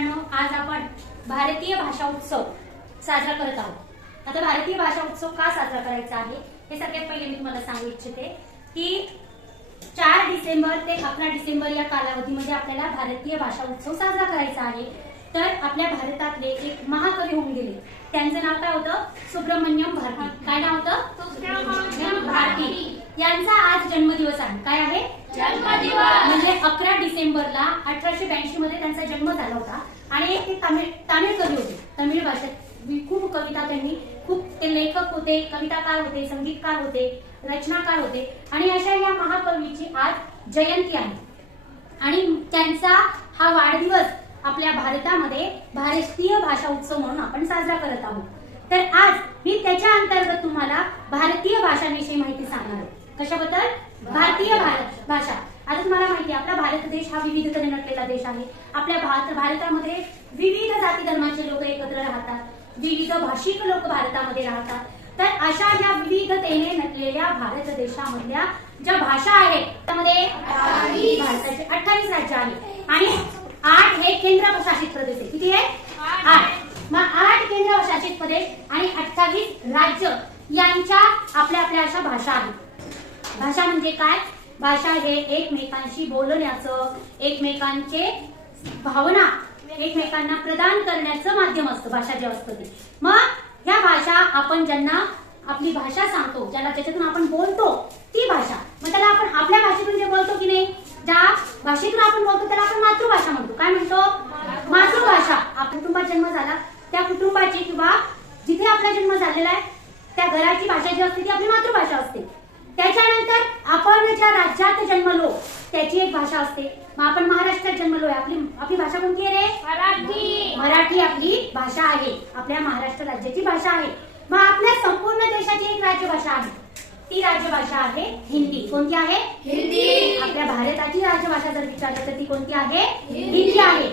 मित्रांनो आज आपण भारतीय भाषा उत्सव साजरा करत आहोत. आता भारतीय भाषा उत्सव का साजरा करायचा आहे हे सगळ्यात पहिले मी तुम्हाला सांगू इच्छिते की चार डिसेंबर ते अकरा डिसेंबर या कालावधीमध्ये आपल्याला भारतीय भाषा उत्सव साजरा करायचा आहे. तर आपल्या भारतातले एक महाकवी होऊन गेले. त्यांचं नाव काय होतं? सुब्रमण्यम भारती. काय नाव होतं? सुब्रमण्यम भारती. यांचा आज जन्मदिवस आहे. काय आहे? म्हणजे अकरा डिसेंबरला अठराशे ब्याऐंशी मध्ये त्यांचा जन्म झाला होता. आणि ते तामिळ तामिळ कवी होते. तमिळ भाषेत खूप कविता त्यांनी खूप ते लेखक होते कविताकार होते संगीतकार होते रचनाकार होते. आणि अशा या महाकवीची आज जयंती आहे. आणि त्यांचा हा वाढदिवस आपल्या भारतामध्ये भारतीय भाषा उत्सव म्हणून आपण साजरा करत आहोत. तर आज मी त्याच्या अंतर्गत तुम्हाला भारतीय भाषांविषयी माहिती सांगणार कशाबद्दल? भारतीय भाषा. आता तुम्हाला माहिती आहे आपला भारत देश हा विविधतेने नटलेला देश आहे. आपल्या भारत भारतामध्ये विविध जाती धर्माचे लोक एकत्र राहतात. विविध भाषिक लोक भारतामध्ये राहतात. तर अशा या विविधतेने नटलेल्या भारत देशामधल्या ज्या भाषा आहेत त्यामध्ये भारताचे अठ्ठावीस राज्य आहे. आणि आठ हे केंद्रशासित प्रदेश आहे किती आहे आठ मग आठ केंद्रशासित प्रदेश आणि अठ्ठावीस राज्य यांच्या आपल्या आपल्या अशा भाषा आहेत. भाषा म्हणजे काय? भाषा हे एकमेकांशी बोलण्याचं एकमेकांचे भावना एकमेकांना प्रदान करण्याचं माध्यम असतं भाषा जे असतं ते. मग ह्या भाषा आपण ज्यांना आपली भाषा सांगतो ज्याला ज्याच्यातून आपण बोलतो ती भाषा. मग त्याला आपण आपल्या भाषेतून जे बोलतो की नाही ज्या भाषेतून आपण बोलतो त्याला आपण मातृभाषा म्हणतो. काय म्हणतो? मातृभाषा. आपल्या कुटुंबात जन्म झाला त्या कुटुंबाची किंवा जिथे आपला जन्म झालेला आहे त्या घराची भाषा जी असते ती आपली मातृभाषा असते. त्याच्यानंतर आपण ज्या राज्यात जन्मलो त्याची एक भाषा असते. मग आपण महाराष्ट्रात जन्मलोय. आपली आपली भाषा कोणती आहे रे? मराठी. मराठी आपली भाषा आहे. आपल्या महाराष्ट्र राज्याची भाषा आहे. मग आपल्या संपूर्ण देशाची एक राजभाषा आहे. ती राजभाषा आहे हिंदी. कोणती आहे? हिंदी. आपल्या भारताची राजभाषा जर विचारलं तर ती कोणती आहे? हिंदी आहे.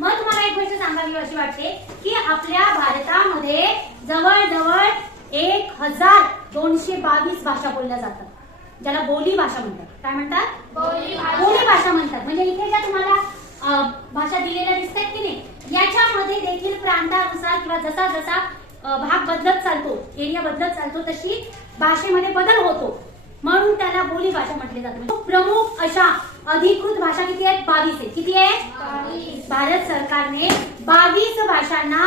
मग तुम्हाला एक गोष्ट सांगावी अशी वाटते की आपल्या भारतामध्ये जवळजवळ एक हजार दोनशे बावीस भाषा बोलल्या जातात. ज्याला बोली भाषा म्हणतात. काय म्हणतात? बोली भाषा. म्हणतात. म्हणजे इथे ज्या तुम्हाला भाषा दिलेल्या दिसतात की नाही याच्यामध्ये देखील प्रांतानुसार किंवा जसा जसा भाग बदलत चालतो एरिया बदलत चालतो तशी भाषेमध्ये बदल होतो. म्हणून त्याला बोली भाषा म्हटली जाते. म्हणजे प्रमुख अशा अधिकृत भाषा किती आहेत? बावीस आहेत. किती आहेत. भारत सरकारने बावीस भाषांना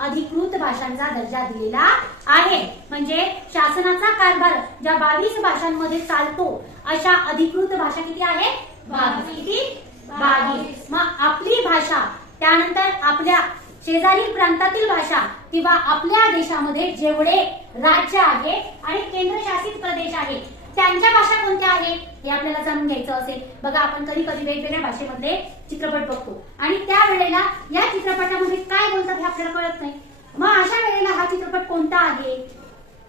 अधिकृत भाषांचा दर्जा दिलेला आहे. म्हणजे शासनाचा कारभार ज्या बावीस भाषांमध्ये चालतो अशा अधिकृत भाषा किती आहे? बावीस. किती? बावीस. मग आपली भाषा त्यानंतर आपल्या शेजारील प्रांतातील भाषा किंवा आपल्या देशामध्ये जेवढे राज्य आहे आणि केंद्रशासित प्रदेश आहे त्यांच्या भाषा कोणत्या आहेत? हे आपल्याला जाणून घ्यायचं असेल. बघा आपण कधी कधी वेगवेगळ्या भाषेमध्ये चित्रपट बघतो. आणि त्यावेळेला या चित्रपटामध्ये काय बोलतात हे आपल्याला कळत नाही. मग अशा वेळेला हा चित्रपट कोणता आहे?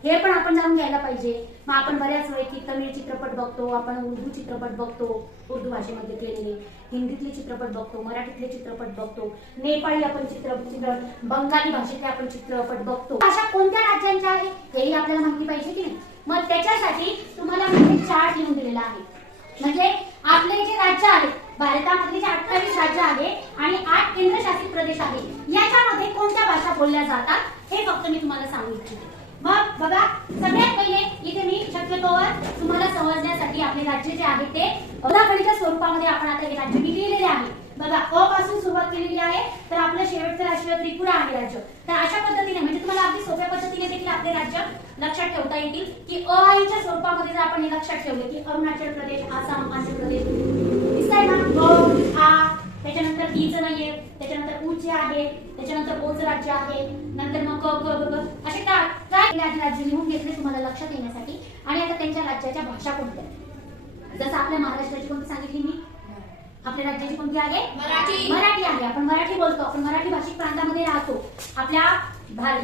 हे पण आपण जाणून घ्यायला पाहिजे. मग आपण बऱ्याच वेळ की तमिळ चित्रपट बघतो आपण उर्दू चित्रपट बघतो उर्दू भाषेमध्ये केलेले हिंदीतले चित्रपट बघतो मराठीतले चित्रपट बघतो नेपाळी आपण चित्र चित्र बंगाली भाषेतले आपण चित्रपट बघतो. अशा कोणत्या राज्यांच्या आहे? हेही आपल्याला माहिती पाहिजे की नाही. मग त्याच्यासाठी तुम्हाला केलेला आहे. म्हणजे आपले जे राज्य आहेत भारतामधले जे अठ्ठावीस राज्य आहे आणि आठ केंद्रशासित प्रदेश आहे याच्यामध्ये कोणत्या भाषा बोलल्या जातात हे फक्त मी तुम्हाला सांगू इच्छिते. मग बघा सगळ्यात पहिले इथे मी शक्यतोवर तुम्हाला समजण्यासाठी आपले राज्य जे आहे ते उदाहरणीच्या स्वरूपामध्ये आपण आता हे राज्य मी लिहिलेले आहे. बघा अ पासून सुरुवात केलेली आहे तर त्रिपुरा आहे राज्य. तर अशा पद्धतीने म्हणजे तुम्हाला अगदी सोप्या पद्धतीने देखील आपले राज्य लक्षात ठेवता येतील की अ आईच्या स्वरूपामध्ये जर आपण हे लक्षात ठेवले की अरुणाचल प्रदेश आसाम आंध्र प्रदेश दिसतंय ना? आ त्याच्यानंतर ईचं नाहीये त्याच्यानंतर उचे आहे त्याच्यानंतर ओचं राज्य आहे नंतर मग क ग असे काय काय राज्य लिहून घेतले तुम्हाला लक्षात येण्यासाठी. आणि आता त्यांच्या राज्याच्या भाषा कोणत्या? जसं आपल्या महाराष्ट्राची कोणती सांगितली मी आपल्या राज्याची कोणती आहे? मराठी. मराठी आहे. आपण मराठी बोलतो. आपण मराठी भाषिक प्रांतामध्ये राहतो. आपल्या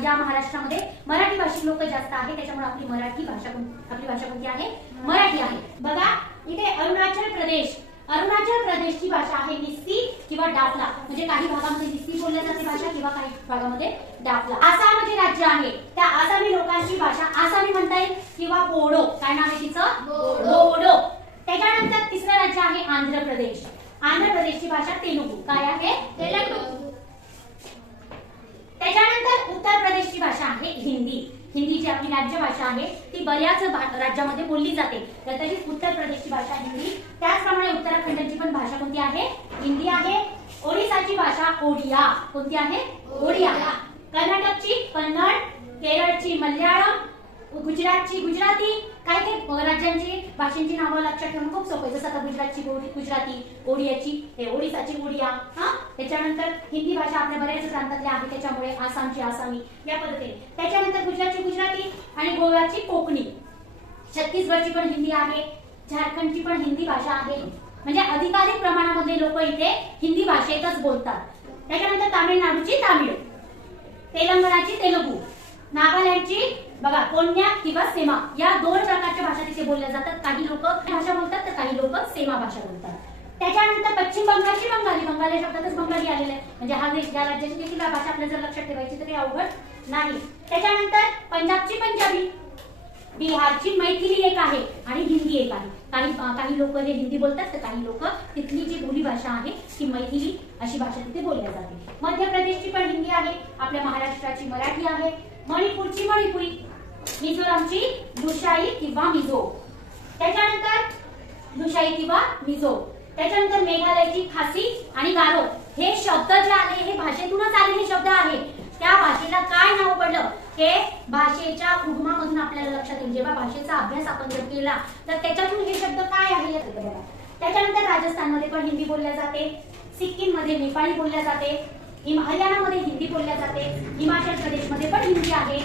या महाराष्ट्रामध्ये मराठी भाषिक लोक जास्त आहे त्याच्यामुळे आपली मराठी भाषा आपली भाषा कोणती आहे? मराठी आहे. बघा इथे अरुणाचल प्रदेश. अरुणाचल प्रदेशची भाषा आहे निस्सी किंवा डाफला. म्हणजे काही भागामध्ये निस्सी बोलल्या जाते भाषा किंवा काही भागामध्ये डाफला. आसाम जे राज्य आहे. त्या आसामी लोकांची भाषा आसामी म्हणता येईल किंवा बोडो. काय नाव आहे तिचं? बोडो. बोडो. त्याच्यानंतर तिसरं राज्य आहे आंध्र प्रदेश. आंध्र प्रदेशची भाषा तेलुगू. काय आहे? तेलुगू. त्याच्यानंतर उत्तर प्रदेशची भाषा आहे हिंदी. हिंदी जी आपली राज्यभाषा आहे ती बऱ्याच राज्यामध्ये बोलली जाते. तर तरी उत्तर प्रदेशची भाषा हिंदी. त्याचप्रमाणे उत्तराखंडची पण भाषा कोणती आहे? हिंदी आहे. ओडिसाची भाषा ओडिया. कोणती आहे? ओडिया. कर्नाटकची कन्नड केरळची मल्याळम गुजरातची गुजराती काय ते राज्यांची भाषांची नावं लक्षात ठेवणं खूप सोपं जसं आता गुजरातची गुजराती ओडियाची हे ओडिसाची ओडिया हा? त्याच्यानंतर हिंदी भाषा आपल्या बऱ्याच प्रांतातल्या आहे. त्याच्यामुळे आसामची आसामी या पद्धतीने. त्याच्यानंतर गुजरातची गुजराती आणि गोव्याची कोकणी. छत्तीसगडची पण हिंदी आहे. झारखंडची पण हिंदी भाषा आहे. म्हणजे अधिकाधिक प्रमाणामध्ये लोक इथे हिंदी भाषेतच बोलतात. त्याच्यानंतर तामिळनाडूची तामिळ. तेलंगणाची तेलुगू. बघा कोन्या किंवा सेमा या दोन प्रकारच्या भाषा तिथे बोलल्या जातात. काही लोक भाषा बोलतात तर काही लोक सेमा भाषा बोलतात. त्याच्यानंतर पश्चिम बंगालची बंगाली. बंगाली या शब्दातच बंगाली आलेलं आहे. म्हणजे हा देश या राज्याची देखील भाषा आपल्याला जर लक्षात ठेवायची तरी अवघड नाही. त्याच्यानंतर पंजाबची पंजाबी. बिहारची मैथिली एक आहे आणि हिंदी एक आहे. काही काही लोक हे हिंदी बोलतात तर काही लोक तिथली जी बोली भाषा आहे ती मैथिली अशी भाषा तिथे बोलल्या जाते. मध्य प्रदेशची पण हिंदी आहे आपल्या महाराष्ट्राची मराठी आहे मणिपूरची मणिपुरी. मिझोरामची दुशाई किंवा मिझो. त्याच्यानंतर दुशाई किंवा मिझो. त्याच्यानंतर मेघालयची खासी आणि गारो. हे शब्द जे आले हे भाषेतूनच आलेले शब्द आहे. त्या भाषेला काय नाव पडलं? हे भाषेच्या उगमामधून आपल्याला लक्षात येईल. जेव्हा भाषेचा अभ्यास आपण जर केला तर त्याच्यातून हे शब्द काय आहे? त्याच्यानंतर राजस्थानमध्ये पण हिंदी बोलल्या जाते. सिक्कीममध्ये नेपाळी बोलल्या जाते. हरियाणामध्ये हिंदी बोलल्या जाते. हिमाचल प्रदेशमध्ये पण हिंदी आहे.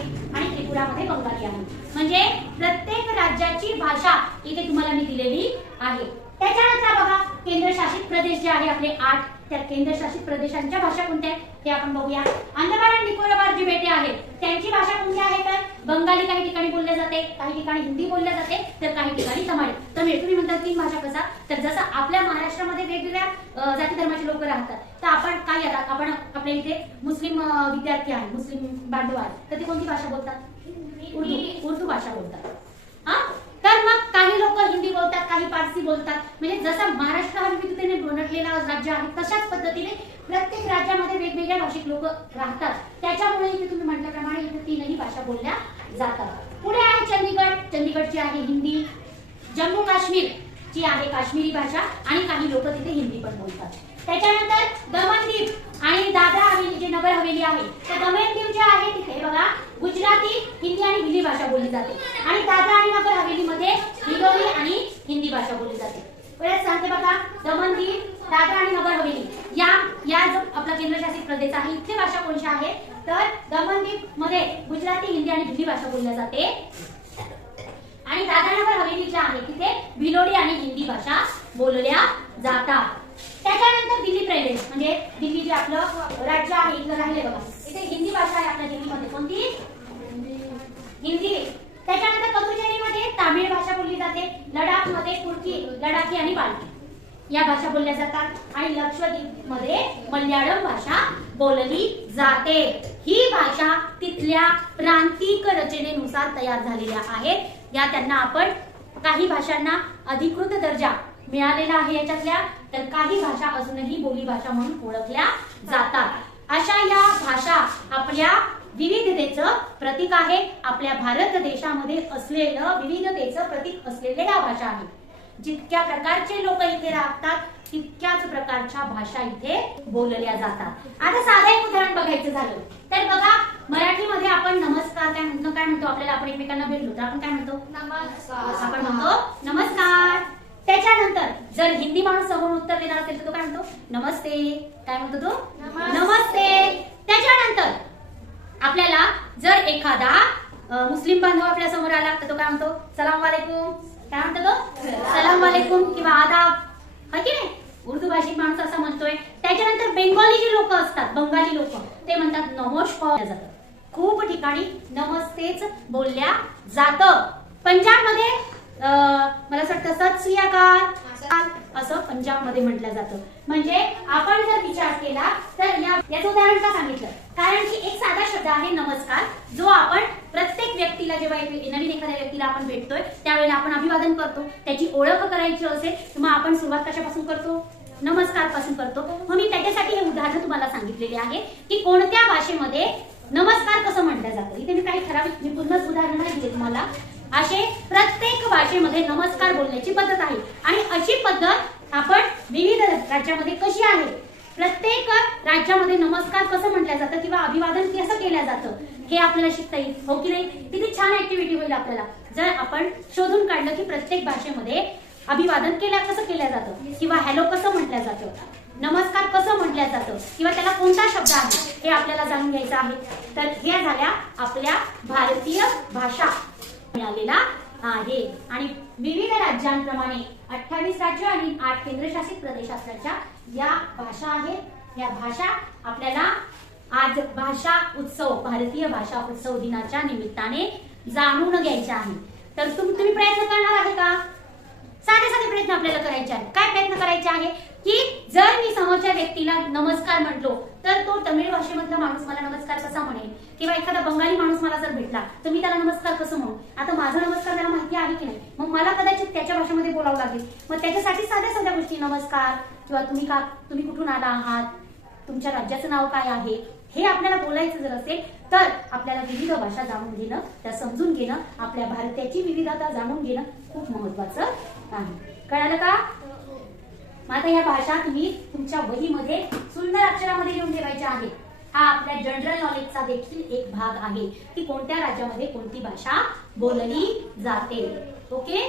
त्रिपुरामध्ये बंगाली आहे. म्हणजे प्रत्येक राज्याची भाषा इथे तुम्हाला मी दिलेली आहे. त्याच्यानंतर बघा केंद्रशासित प्रदेश जे आहे आपले आठ त्या केंद्रशासित प्रदेशांच्या भाषा कोणत्या आहेत? हे आपण बघूया. अंदमान आणि निकोबार जी बेटे आहेत त्यांची भाषा कोणती आहे तर? बंगाली काही ठिकाणी बोलल्या जाते काही ठिकाणी हिंदी बोलल्या जाते तर काही ठिकाणी तमिळ. तर मेटुरी म्हणतात तीन भाषा कसा तर जसं आपल्या महाराष्ट्रामध्ये वेगवेगळ्या जाती धर्माचे लोक राहतात तर आपण काय आपण आपल्या इथे मुस्लिम विद्यार्थी आहे मुस्लिम बांधव आहेत तर ते कोणती भाषा बोलतात? उर्दू उर्दू भाषा बोलतात. हा? तर मग काही लोक हिंदी बोलतात काही पारसी बोलतात. म्हणजे जसा महाराष्ट्र हा विविधतेने नटलेला राज्य आहे तशाच पद्धतीने प्रत्येक राज्यामध्ये वेगवेगळ्या भाषिक लोक राहतात. त्याच्यामुळे इथे तुम्ही म्हटल्याप्रमाणे इथे तीनही भाषा बोलल्या जातात. पुढे आहे चंदीगड चंदीगडची आहे हिंदी. जम्मू काश्मीर ची आहे काश्मीरी भाषा आणि काही लोक तिथे हिंदी पण बोलतात. त्याच्यानंतर दमनदीप आणि दादरा हवेली जे नगर हवेली आहे तर दमनदीप जे आहे तिथे बघा गुजराती हिंदी आणि हिंदी भाषा बोलली जाते. आणि दादरा आणि नगर हवेलीमध्ये हिंदोली आणि हिंदी भाषा बोलली जाते. परत सांगते बघा दमनदीप दादरा आणि नगर हवेली या या जो आपला केंद्रशासित प्रदेश आहे इथली भाषा कोणती आहे? तर दमनदीपमध्ये गुजराती हिंदी आणि हिंदी भाषा बोलली जाते. आणि दादरनगर हवेली जे आहे तिथे भिलोडी आणि हिंदी भाषा बोलल्या जातात. त्याच्यानंतर दिल्ली प्रदेश म्हणजे दिल्ली जे आपलं राज्य आहे इथलं राहिले बघा. इथे हिंदी भाषा आहे आपल्या दिल्लीमध्ये. कोणती? हिंदी. त्याच्यानंतर पुदुचेरीमध्ये तामिळ भाषा बोलली जाते. लडाखमध्ये कुर्की लडाखी आणि बालकी. या भाषा बोलल्या जातात. आणि लक्षद्वीपमध्ये मल्याळम भाषा बोलली जाते. ही भाषा तिथल्या प्रांतिक रचनेनुसार तयार झालेल्या आहेत. या त्यांना आपण काही भाषांना अधिकृत दर्जा मिळालेला आहे याच्यातल्या. तर काही भाषा अजूनही बोली भाषा म्हणून ओळखल्या जातात. अशा या भाषा आपल्या विविधतेचं प्रतीक आहे. आपल्या भारत देशामध्ये असलेलं विविधतेचं प्रतीक असलेल्या या भाषा आहेत. जितक्या प्रकारचे लोक इथे राहतात तितक्याच प्रकारच्या भाषा इथे बोलल्या जातात. आता साधं एक उदाहरण बघायचं झालं. तर बघा मराठीमध्ये आपण नमस्कार काय म्हणतो काय म्हणतो? आपल्याला आपण एकमेकांना भेटलो तर आपण काय म्हणतो? आपण म्हणतो नमस्कार. त्याच्यानंतर जर हिंदी माणूस समोर उत्तर देणार असेल तर तो काय म्हणतो? नमस्ते. काय म्हणतो तो? नमस्ते. त्याच्यानंतर आपल्याला जर एखादा मुस्लिम बांधव आपल्यासमोर आला तर तो काय म्हणतो? सलाम वालेकुम. काय म्हणतो तो? सलाम वालेकुम किंवा आदाब. है की नाही? उर्दू भाषिक माणूस असं म्हणतोय. त्याच्यानंतर बेंगॉली जी लोक असतात बंगाली लोक ते म्हणतात नमस्कार जातात खूप ठिकाणी नमस्तेच बोलल्या जात. पंजाबमध्ये मला असं वाटतं सत असं पंजाबमध्ये म्हटलं जातं. म्हणजे आपण जर विचार केला तर या याचं उदाहरण का सांगितलं? कारण की एक साधा शब्द आहे नमस्कार जो आपण प्रत्येक व्यक्तीला जेव्हा एक नवीन एखाद्या व्यक्तीला आपण भेटतोय त्यावेळेला आपण अभिवादन करतो. त्याची ओळख करायची असेल तर मग आपण सुरुवात कशापासून करतो? नमस्कारपासून करतो. मग मी त्याच्यासाठी हे उदाहरण तुम्हाला सांगितलेले आहे की कोणत्या भाषेमध्ये नमस्कार कसं म्हटलं जातं? इथे मी काही ठराविक मी पूर्णच उदाहरण नाही दिले तुम्हाला. असे प्रत्येक भाषेमध्ये नमस्कार बोलण्याची पद्धत आहे. आणि अशी पद्धत आपण विविध राज्यामध्ये कशी आहे? प्रत्येक राज्यामध्ये नमस्कार कसं म्हटलं जातं किंवा अभिवादन कसं केलं जातं हे आपल्याला शिकता येईल. हो की नाही? किती छान ऍक्टिव्हिटी होईल आपल्याला. जर आपण शोधून काढलं की प्रत्येक भाषेमध्ये अभिवादन केल्या कसं केलं जातं? किंवा हॅलो कसं म्हटलं जातं? नमस्कार कसं म्हटलं जातं? किंवा त्याला कोणता शब्द आहे? हे आपल्याला जाणून घ्यायचं आहे. तर ह्या झाल्या आपल्या भारतीय भाषा. मिळालेला आहे. आणि विविध राज्यांप्रमाणे अठ्ठावीस राज्य आणि आठ केंद्रशासित प्रदेश असल्याच्या या भाषा आहेत. या भाषा आपल्याला आज भाषा उत्सव भारतीय भाषा उत्सव दिनाच्या निमित्ताने जाणून घ्यायच्या आहे. तर तुम तुम्ही प्रयत्न करणार आहे का? साधे साधे प्रयत्न आपल्याला करायचे आहेत. काय प्रयत्न करायचे आहे? की जर मी समोरच्या व्यक्तीला नमस्कार म्हटलो तर तो तमिळ भाषेमधला माणूस मला नमस्कार कसा म्हणेल? किंवा एखादा बंगाली माणूस मला जर भेटला तर मी त्याला नमस्कार कसं म्हणू? आता माझा नमस्कार त्याला माहिती आहे की नाही? मग मला कदाचित त्याच्या भाषेमध्ये बोलावं लागेल. मग त्याच्यासाठी साध्या साध्या गोष्टी नमस्कार किंवा तुम्ही का तुम्ही कुठून आला आहात? तुमच्या राज्याचं नाव काय आहे? हे आपल्याला बोलायचं जर असेल तर आपल्याला विविध भाषा जाणून घेणं त्या समजून घेणं आपल्या भारताची विविधता जाणून घेणं खूप महत्वाचं आहे. कळालं का? मग आता या भाषा तुम्ही तुमच्या वहीमध्ये सुंदर अक्षरामध्ये लिहून ठेवायच्या आहेत हा आपल्या जनरल नॉलेजचा देखील एक भाग आहे की कोणत्या राज्यामध्ये कोणती भाषा बोलली जाते. ओके?